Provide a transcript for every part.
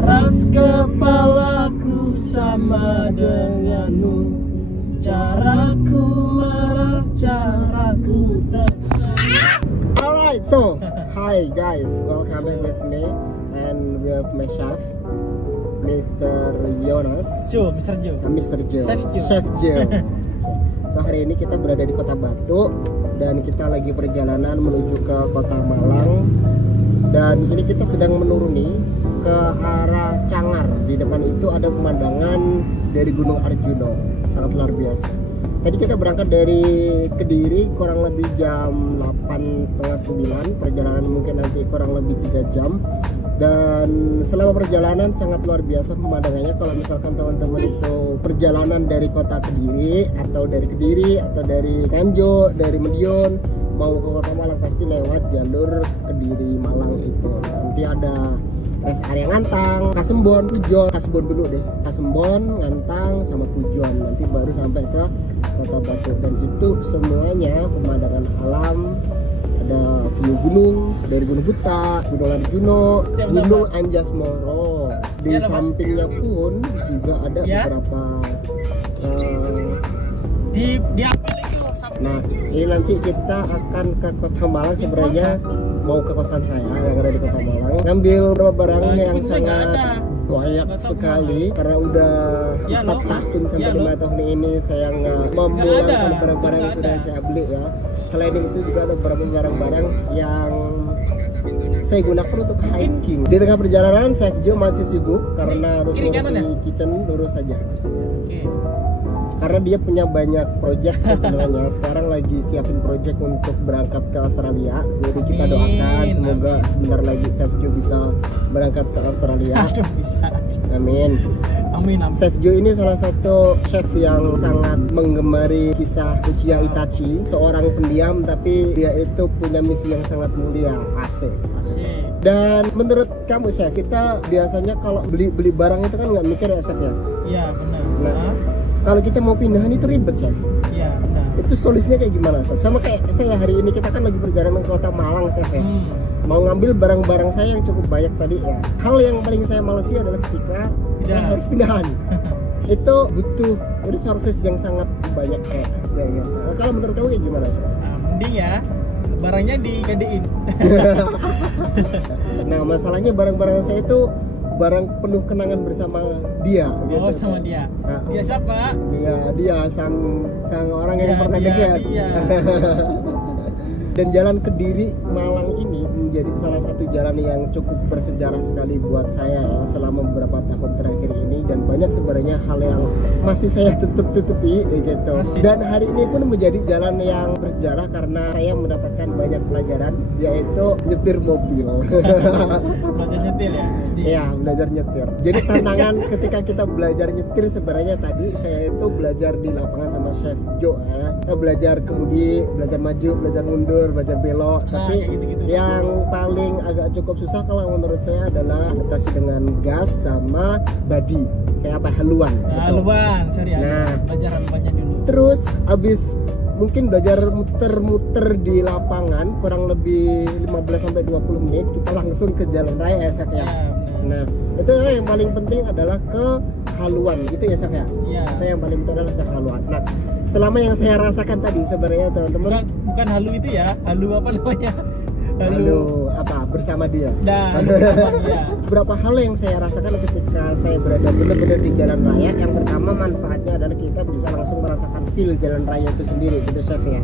Keras kepalaku sama denganmu, caraku marah, caraku tersayang. Alright, so hi guys, welcome back with me and with my chef, Mr. Jonas. Mr. Joe. Chef Joe. So hari ini kita berada di Kota Batu dan kita lagi perjalanan menuju ke Kota Malang. Dan ini kita sedang menuruni ke arah Cangar. Di depan itu ada pemandangan dari Gunung Arjuna, sangat luar biasa. Tadi kita berangkat dari Kediri kurang lebih jam 8:30, 9. Perjalanan mungkin nanti kurang lebih 3 jam. Dan selama perjalanan sangat luar biasa pemandangannya. Kalau misalkan teman-teman itu perjalanan dari kota Kediri atau dari Nganjuk, dari Medion mau ke Kota Malang, pasti lewat jalur Kediri Malang itu. Nanti ada rest area Ngantang, Kasembon, Pujon. Kasembon dulu deh, Kasembon, Ngantang sama Pujon, nanti baru sampai ke Kota Batu. Dan itu semuanya pemandangan alam. Ada view gunung dari Gunung Huta, Gunung Arjuna, Gunung Anjasmoro. Di sampingnya pun juga ada beberapa Nah, ini nanti kita akan ke Kota Malang. Sebenarnya mau ke kosan saya yang ada di Kota Malang, ngambil beberapa barang yang sangat banyak sekali karena udah 4 tahun sampai 5 tahun ini saya nggak memulangkan barang-barang yang sudah saya beli ya. Selain itu juga ada beberapa barang-barang yang saya gunakan untuk hiking. Di tengah perjalanan Chef Joe masih sibuk karena harus ngurusin kitchen, lurus saja. Karena dia punya banyak project sebenarnya. Sekarang lagi siapin project untuk berangkat ke Australia. Jadi kita doakan semoga sebentar lagi Chef Joe bisa berangkat ke Australia. Amin. Chef Joe ini salah satu chef yang sangat menggemari kisah Uchiha Itachi, seorang pendiam tapi dia itu punya misi yang sangat mulia. Asik. Dan menurut kamu Chef, kita biasanya kalau beli barang itu kan nggak mikir ya Chef ya? Iya benar. Nah, kalau kita mau pindahan itu ribet Chef. Iya benar. Itu solusinya kayak gimana Chef? Sama kayak saya hari ini, kita kan lagi perjalanan ke Kota Malang Chef ya. Mau ngambil barang-barang saya yang cukup banyak tadi ya. Hal yang paling saya malesi adalah ketika saya harus pindahan. Itu butuh resources yang sangat banyak kayak ya. Nah, kalau menurut kamu kayak gimana Chef? Mending ya barangnya digadein. Nah masalahnya barang-barang saya itu barang penuh kenangan bersama dia gitu. Oh sama dia. Nah, dia siapa? Dia sang orang yang pernah dekat. Dan jalan Kediri Malang ini menjadi salah satu jalan yang cukup bersejarah sekali buat saya ya, selama beberapa tahun terakhir ini. Dan banyak sebenarnya hal yang masih saya tutupi gitu. Dan hari ini pun menjadi jalan yang bersejarah karena saya mendapatkan banyak pelajaran, yaitu nyetir mobil. Belajar nyetir ya? Iya, belajar nyetir. Jadi tantangan ketika kita belajar nyetir sebenarnya tadi saya itu belajar di lapangan sama Chef Joe ya. Kita belajar kemudi, belajar maju, belajar mundur, belajar belok. Tapi yang paling agak cukup susah kalau menurut saya adalah adaptasi dengan gas sama body, kayak apa, haluan gitu. Haluan, sorry ya. Nah, belajar haluannya dulu. Terus abis mungkin belajar muter-muter di lapangan kurang lebih 15-20 menit, kita langsung ke jalan raya ya Chef ya. Nah, itu yang paling penting adalah ke haluan gitu ya Chef ya. Itu yang paling penting adalah ke haluan. Nah, selama yang saya rasakan tadi sebenarnya teman-teman, bukan halu itu ya, halu apa namanya? Halu apa bersama dia. Nah, bersama dia. Beberapa hal yang saya rasakan ketika saya berada benar-benar di jalan raya. Yang pertama manfaatnya adalah kita bisa langsung merasakan feel jalan raya itu sendiri gitu Chef ya.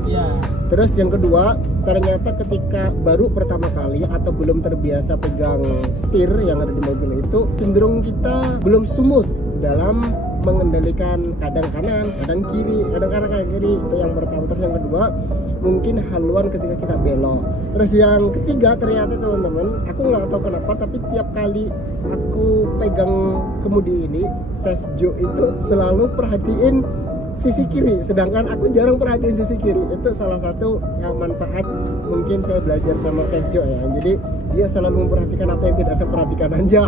Terus yang kedua, ternyata ketika baru pertama kali atau belum terbiasa pegang setir yang ada di mobil itu, cenderung kita belum smooth dalam mengendalikan kadang kanan, kadang kiri, kadang kanan, kadang kiri. Itu yang pertama. Terus yang kedua, mungkin haluan ketika kita belok. Terus yang ketiga, ternyata teman-teman, aku nggak tahu kenapa, tapi tiap kali aku pegang kemudi ini, Chef Joe itu selalu perhatiin sisi kiri, sedangkan aku jarang perhatiin sisi kiri. Itu salah satu manfaat mungkin saya belajar sama Chef Joe ya. Jadi dia selalu memperhatikan apa yang tidak saya perhatikan aja.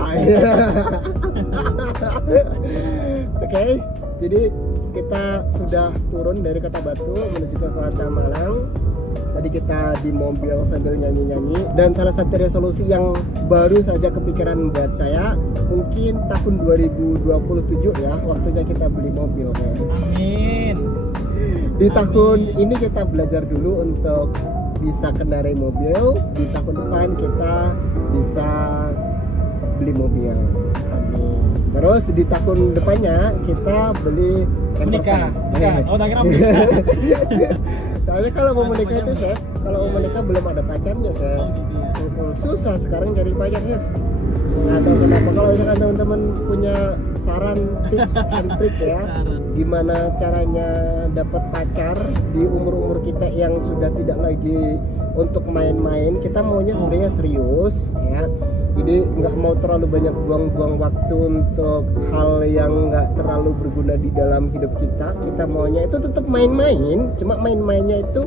Oke, jadi kita sudah turun dari Kota Batu menuju ke Kota Malang. Tadi kita di mobil sambil nyanyi-nyanyi. Dan salah satu resolusi yang baru saja kepikiran buat saya, mungkin tahun 2027 ya, waktunya kita beli mobil ya. Amin. Di tahun ini kita belajar dulu untuk bisa kendarai mobil. Di tahun depan kita bisa beli mobil. Amin. Terus di tahun depannya kita beli Menikah. Oh, tak kira Soalnya kalau mau menikah itu chef, kalau mau menikah belum ada pacarnya chef. Susah sekarang cari pacar chef. Nggak tahu kenapa. Kalau misalkan teman-teman punya saran, tips and trik ya, gimana caranya dapat pacar di umur-umur kita yang sudah tidak lagi untuk main-main. Kita maunya sebenarnya serius ya. Jadi nggak mau terlalu banyak buang-buang waktu untuk hal yang nggak terlalu berguna di dalam hidup kita. Kita maunya itu tetap main-main, cuma main-mainnya itu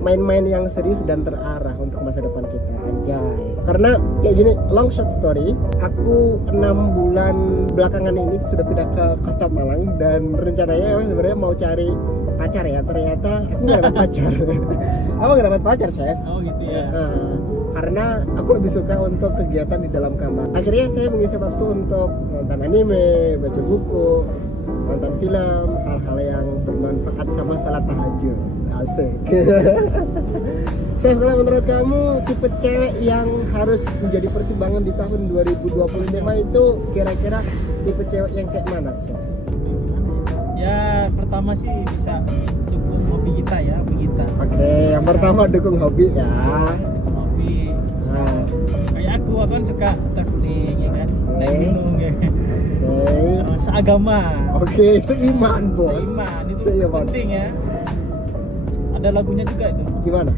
main-main yang serius dan terarah untuk masa depan kita. Anjay. Karena kayak gini, long short story, aku 6 bulan belakangan ini sudah pindah ke Kota Malang dan rencananya sebenarnya mau cari pacar ya. Ternyata aku nggak dapat pacar. Aku nggak dapat pacar, chef. Oh gitu ya. Karena aku lebih suka untuk kegiatan di dalam kamar. Akhirnya saya mengisi waktu untuk nonton anime, baca buku, nonton film, hal-hal yang bermanfaat sama salat tahajud. Asik. Chef, kalau menurut kamu tipe cewek yang harus menjadi pertimbangan di tahun 2025 itu kira-kira tipe cewek yang kayak mana, Chef? Ya pertama sih bisa dukung hobi kita ya, hobi kita. Oke, yang pertama dukung hobi ya. Hobi. Kayak aku kan suka traveling ya kan, naik gunung ya. Seagama. Oke, seiman bos. Seiman itu penting ya. Ada lagunya juga itu. Gimana?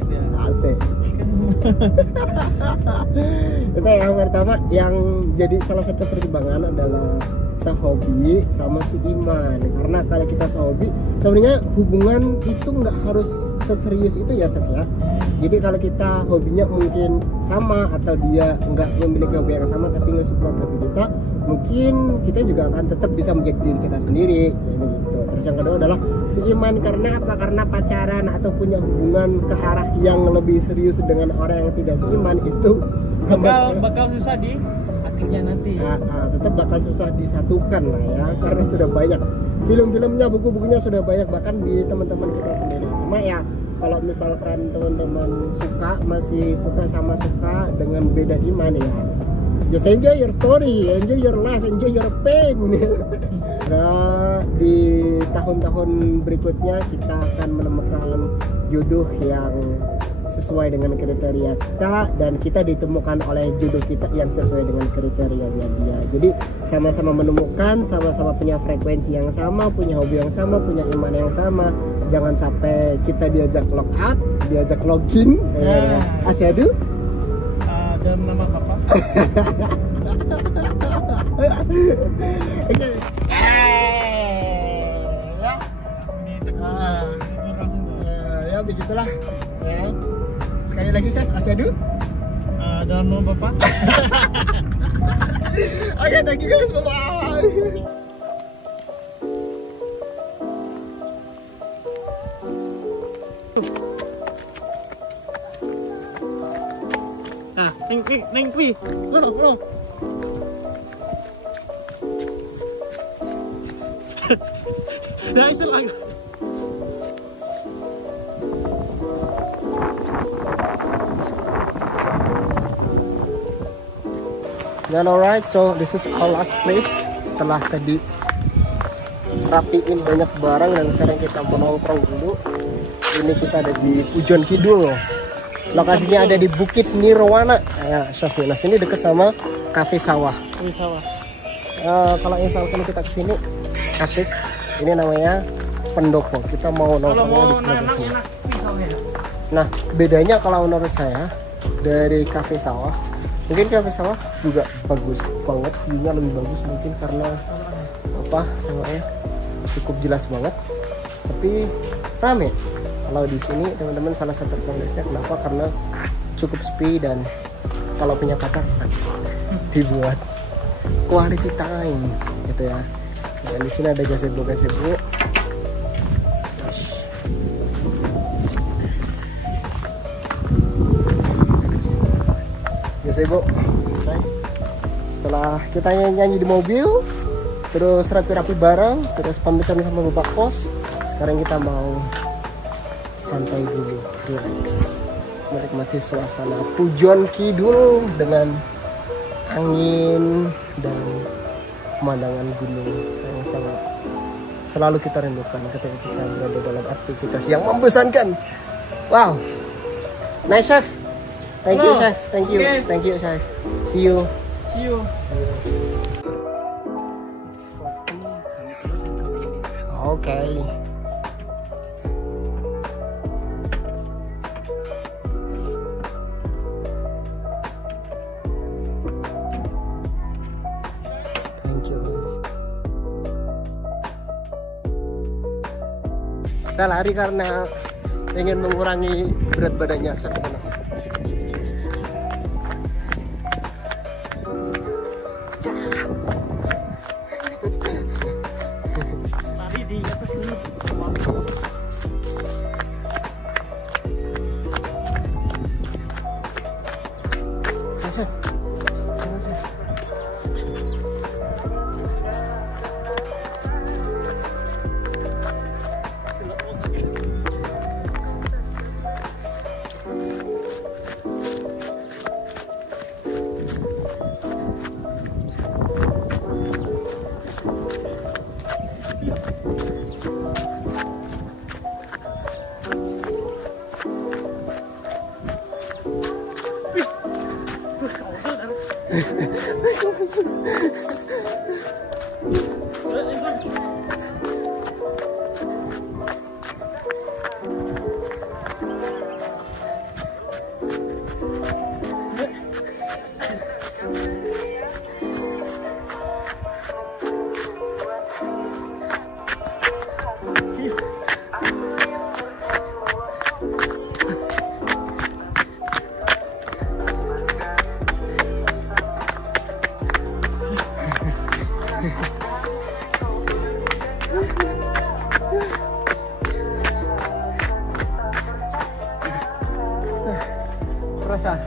Gitu ya. Asik. Itu yang pertama, yang jadi salah satu pertimbangan adalah sehobi sama seiman. Karena kalau kita sehobi, sebenarnya hubungan itu nggak harus seserius itu ya, Chef ya. Jadi kalau kita hobinya mungkin sama atau dia nggak memiliki hobi yang sama tapi nge-support hobi kita, mungkin kita juga akan tetap bisa menjadi diri kita sendiri gitu. Terus yang kedua adalah seiman. Karena apa? Karena pacaran atau punya hubungan ke arah yang lebih serius dengan orang yang tidak seiman itu bakal susah di akhirnya nanti. Tetap bakal susah disatukan lah ya, karena sudah banyak film-filmnya, buku-bukunya sudah banyak bahkan di teman-teman kita sendiri. Cuma ya kalau misalkan teman-teman masih suka sama suka dengan beda iman ya, just enjoy your story, enjoy your life, enjoy your pain. Nah, di tahun-tahun berikutnya kita akan menemukan jodoh yang sesuai dengan kriteria kita, dan kita ditemukan oleh jodoh kita yang sesuai dengan kriterianya dia. Jadi sama-sama menemukan, sama-sama punya frekuensi yang sama, punya hobi yang sama, punya iman yang sama. Jangan sampai kita diajak log out, diajak login. Asyhadu dalam nama Bapak. Oke. Ya begitulah ya. Sekali lagi Chef, asyhadu dalam nama Bapak. Oke, thank you guys, bye bye. Neng kui, bro. Dah isul lagi. Dan alright, so this is our last place. Setelah tadi rapiin banyak barang dan sekarang kita mau nongkrong dulu. Ini kita ada di Pujon Kidul. Lokasinya ada di Bukit Nirwana. Ya, Sofinas ini dekat sama Cafe Sawah. Kalau misalkan kita kesini asik. Ini namanya pendopo. Kita mau nongkrong di sini. Nah, bedanya kalau menurut saya dari Cafe Sawah, mungkin Cafe Sawah juga bagus banget, view-nya lebih bagus mungkin karena apa namanya cukup jelas banget, tapi rame. Kalau di sini teman-teman, salah satu rekomendasinya kenapa? Karena cukup sepi dan kalau punya pacar dibuat quality time gitu ya. Dan di sini ada gazebo. Bu. Oke. Setelah kita nyanyi di mobil, terus rapi-rapi bareng, terus pamitan sama Bapak Kos, sekarang kita mau santai dulu, relax, menikmati suasana Pujon Kidul dengan angin dan pemandangan gunung yang sangat selalu kita rindukan ketika kita berada dalam aktivitas yang membosankan. Wow, nice chef, thank you chef, thank you, Okay. thank you chef, see you. See you. Okay. Thank you. Kita lari karena ingin mengurangi berat badannya, Chef Jonas. Lari di atas gunung. Chef. Rasa